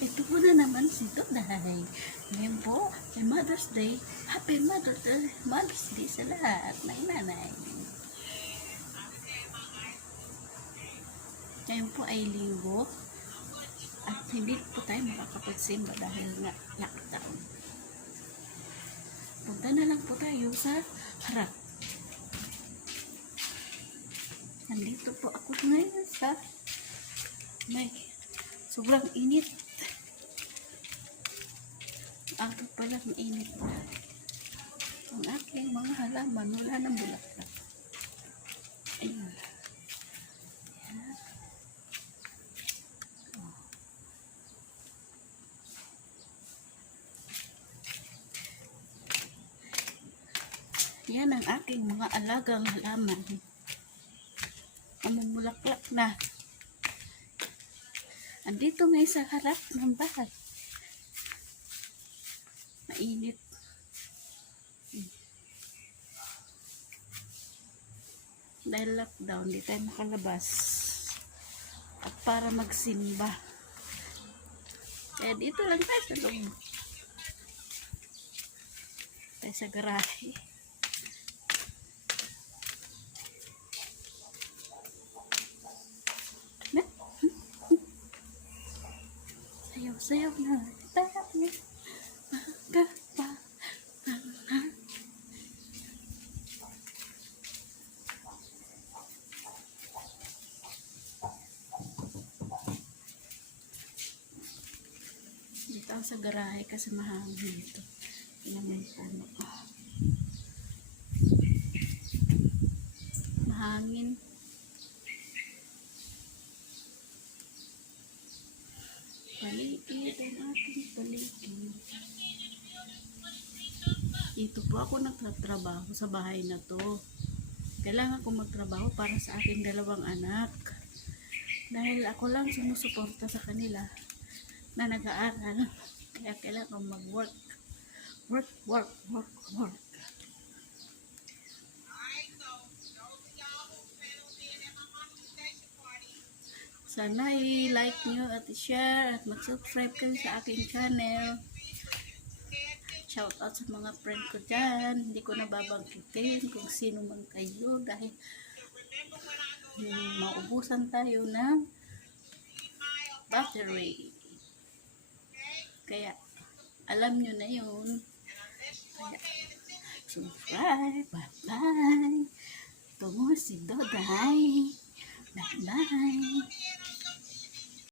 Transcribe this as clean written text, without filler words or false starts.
ito po na naman si Today. Ngayon po, ay Mother's Day. Happy Mother's Day sa lahat ng nanay. Ngayon po ay linggo. At hindi po tayo makakapagsimba dahil nga lockdown. Punta na lang po tayo sa harap. Nandito po ako ngayon sa may sobrang init. Ako palang init na. Ang aking mga halaman wala ng bulaklak. Ayun. Yan ang aking mga alagang halaman. Mamumulaklak na. Andito ngayon sa harap ng bahay. Mainit. Dahil lockdown, di tayo makalabas. At para magsimba. Kaya dito lang tayo sa loob. Tayo sa garahe. Sayaw na tayo. Dito ako sa garahe kasi mahangin ito. Inamin puno. Mahangin. Paligid ang aking paligid. Dito po ako nagtatrabaho sa bahay na to. Kailangan ko magtrabaho para sa aking dalawang anak. Dahil ako lang sumusuporta sa kanila na nag-aaral. Kaya kailangan ko mag-work. Work. Sana i-like nyo at i-share at mag-subscribe kayo sa aking channel. Shout out sa mga friend ko dyan. Hindi ko nababangkitin kung sino man kayo dahil maubusan tayo ng battery. Kaya alam nyo na yun. Kaya subscribe. Bye-bye. Ito mo si Doday. Bye-bye.